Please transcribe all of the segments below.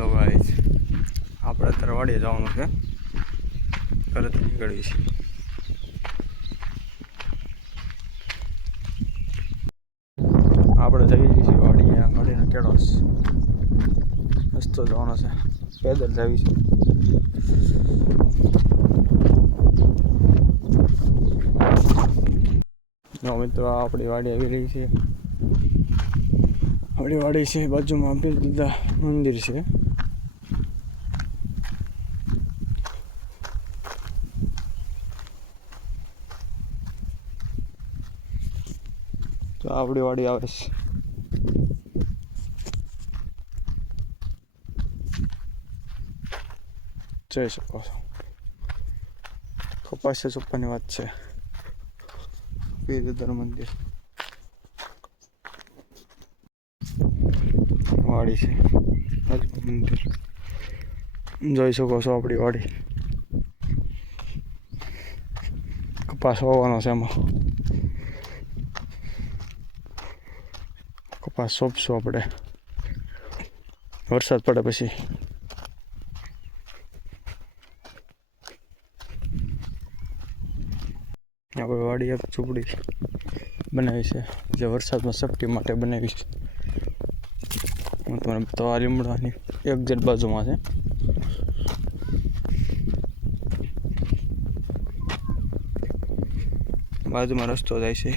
Hello guys, આપણે અત્યારે વાડીએ જવાનું છે. ઘરેથી નીકળીએ છીએ. આપણે જઈ રહી છીએ વાડીએ. વાડીનો કેળો રસ્તો જવાનો છે. પેદલ જવી છે. મિત્રો આપણી વાડી આવી રહી છે. આપણી વાડી છે, બાજુમાં પીરદાદા મંદિર છે. તો આપણી વાડી આવે છે. જોઈ શકો છો. કપાસ ચોપ્પાની વાત છે. પીરદાદાનું મંદિર વાડી છે. મંદિર જોઈ શકો છો. આપણી વાડી કપાસ વાવવાનો છે. એમાં કપાસ સોંપશું આપણે વરસાદ પડે પછી. આપણે વાડી એક ઝૂંપડી બનાવી છે, જે વરસાદમાં સેફટી માટે બનાવી છે. હું તમને બતાવવા લીમડાની એક્ઝેક્ટ બાજુમાં છે. બાજુમાં રસ્તો જાય છે.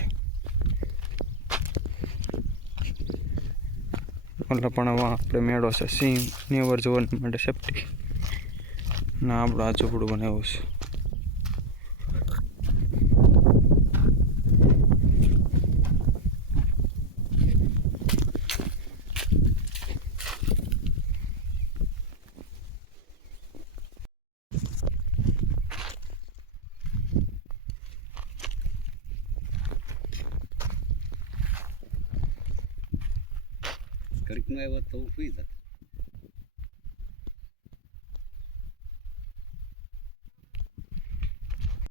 એટલે પણ આપણે મેળો છે. સિંહ ની અવર જવર માટે સેફટી ના આપણું આ ઝૂંપડું બનાવ્યું છે. ઘડીકમાં આવ્યો તો સુઈ જાય.